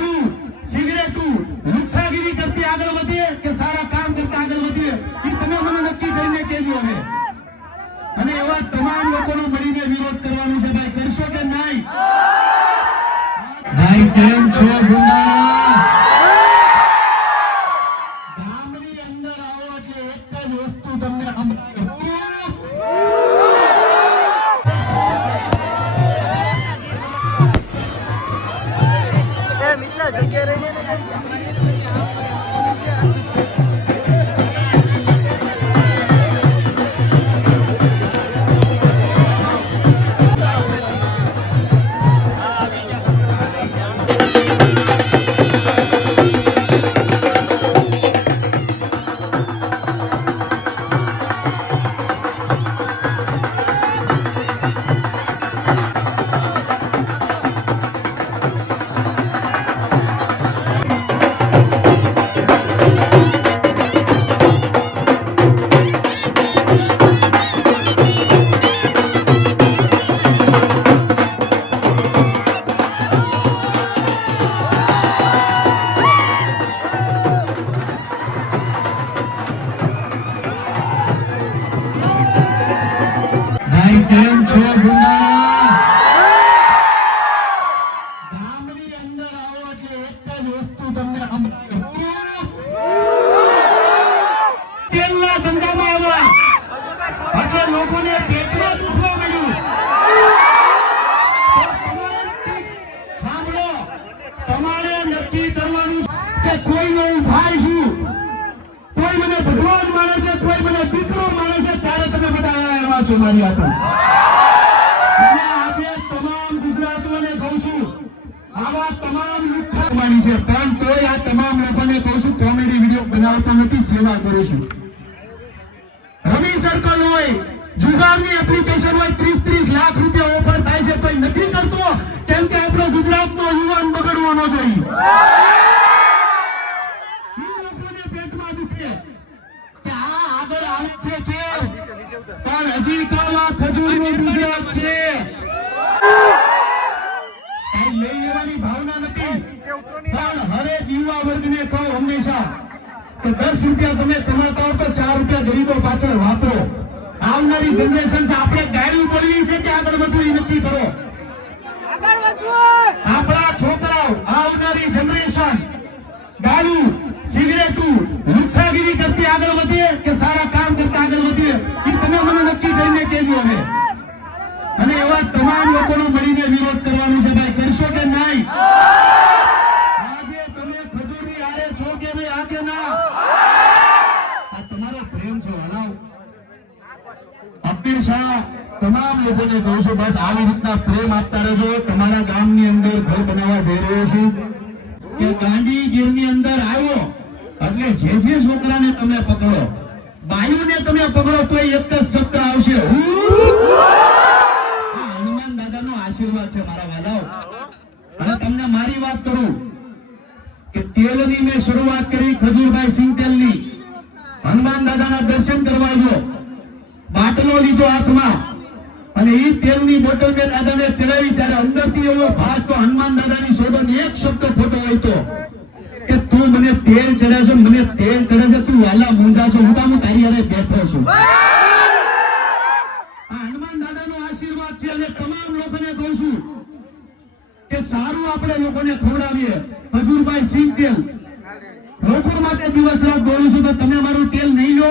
દારૂ સિગરેટું લુખ્ખાગીરી કરતી આગળ વધીએ કે સારા કામ કરતા આગળ વધીએ એ તમે મને નક્કી કરીને કહેજો હવે અને એવા તમામ લોકોનો મળીને વિરોધ કરવાનો છે ભાઈ કરશો કે નહીં ભાઈ કેમ છો ગુંડા ગામની અંદર આવો એટલે એક જ વસ્તુ તમને જગ્યા રહીને કેમ છો ગુંડા ગામની અંદર આવો એટલે એક જ વસ્તુ તમને તેલના ધંધામાં આવ્યા એટલે લોકોને પેટમાં દુખવા મળ્યું સાંભળો તમારે નક્કી કરવાનું કે કોઈનો હું ભાઈ છું કોઈ મને ભગવાન માને છે કોઈ મને દીકરો માને છે ત્યારે તમે બધા આવ્યા છો મારી આગળ તમામ ગુજરાતીઓને કહું છું આવા તમામ લુખ્ખા માની છે પણ તોય આ તમામ લોકોને કહું છું કોમેડી વિડીયો બનાવતા નથી સેવા કરું છું રવિ સર્કલ હોય જુગારની એપ્લિકેશન હોય 30-30 લાખ રૂપિયા ઓફર થાય છે કોઈ નથી કરતો કેમ કે આપણો ગુજરાતનો યુવાન બગડવો ન જોઈએ પેટમાં દુખે કે આ આગળ આવે છે કે પણ હજી કાળા ખજૂરનું ગુજરાત છે કઈ લઈ લેવાની ભાવના નથી પણ હરેક યુવા વર્ગને કહો હંમેશા કે 10 રૂપિયા તમે કમાતા હો તો 4 રૂપિયા ગરીબો પાછળ વાપરો આવનારી જનરેશન છે આપણે ગાયું બોલવી છે કે આગળ વધવું એ નક્કી કરો આપણા છોકરાઓ આવનારી જનરેશન ગાયું સિગરેટું લુખ્ખાગીરી કરતી આગળ વધીએ કે સારા કામ કરતા આગળ વધીએ એ તમે મને નક્કી કરીને કહેજો હવે અને એવા તમામ લોકોનો મળીને વિરોધ કરવાનો છે ભાઈ કરશો કે નહીં આજે તમે ખજૂરની આરે છો કે નહીં આ કે ના આ તમારો પ્રેમ છે હલાવ અપીર શાહ તમામ લોકોને કહું છું બસ આવી રીતના પ્રેમ આપતા રહેજો તમારા ગામની અંદર ઘર બનાવવા જઈ રહ્યો છું કે ગાંધીગીરની અંદર આવ્યો એટલે જે છોકરાને તમે પકડો બાયુને તમે પકડો તો એક જ શબ્દ આવશે હનુમાન દાદાનો આશીર્વાદ છે મારા વાલાઓ અને તમને મારી વાત કરું કે તેલની મેં શરૂઆત કરી ખજૂરભાઈ સિંહ તેલની હનુમાન દાદાના દર્શન કરવા ગયો બાટલો લીધો હાથમાં અને એ તેલની બોટલ મેં દાદાને ચડાવી ત્યારે અંદરથી એવો ભાસ તો હનુમાન દાદાની શોધોની એક શબ્દ ખોટો હોય તો કે તું મને તેલ ચડે છે મને તેલ ચડે છે તું વાલા મૂંઝા છો હું તારી હારે બેઠો છું આ હનુમાન દાદાનો આશીર્વાદ છે અને તમામ લોકોને કહું છું કે સારું આપણે લોકોને ખવડાવીએ ખજૂરભાઈ સિંહ તેલ લોકો માટે દિવસ રાત બોલું છું તો તમે મારું તેલ નહીં લો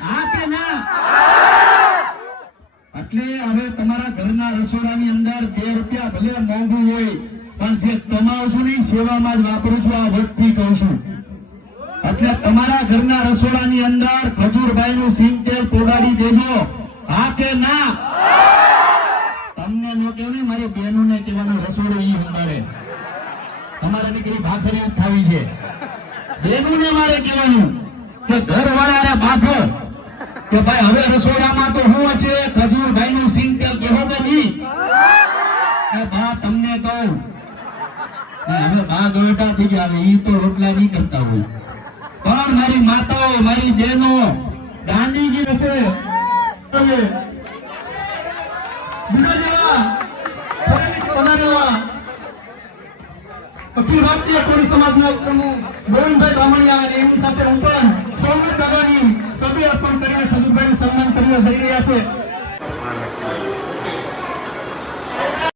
હા કે ના એટલે હવે તમારા ઘરના રસોડાની અંદર 2 રૂપિયા ભલે મોંઘું હોય પણ જે કમાવું છું ને સેવામાં જ વાપરું છું આ વખતથી કહું છું એટલે તમારા ઘરના રસોડાની અંદર ખજૂરભાઈ નું સિંગ તેલ પોડાડી દેજો હા કે ના તમને નો કેવું ને મારી બહેનો ને કહેવાનું રસોડું ઈ હંગારે તમારા દીકરી ભાખરી ઉઠાવી છે બહેનો ને મારે કહેવાનું કે ઘર વાળા બાફો કે ભાઈ હવે રસોડામાં તો હું છે ખજૂરભાઈ નું સિંગ તેલ કેવો કે નહીં બા તમને કહું હવે બા ગોટા થઈ ગયા હવે ઈ તો રોટલા નહીં કરતા હોય પણ મારી માતાઓ મારી બહેનો ગાંધીજી હશે અખિલ ભારતીય કોળી સમાજના પ્રમુખ ગોવિંદભાઈ બામણિયા અને એમની સાથે હું પણ સોમનાથ દાદાની સભ્ય અર્પણ કરીને ખજૂરભાઈનું સન્માન કરવા જઈ રહ્યા છે.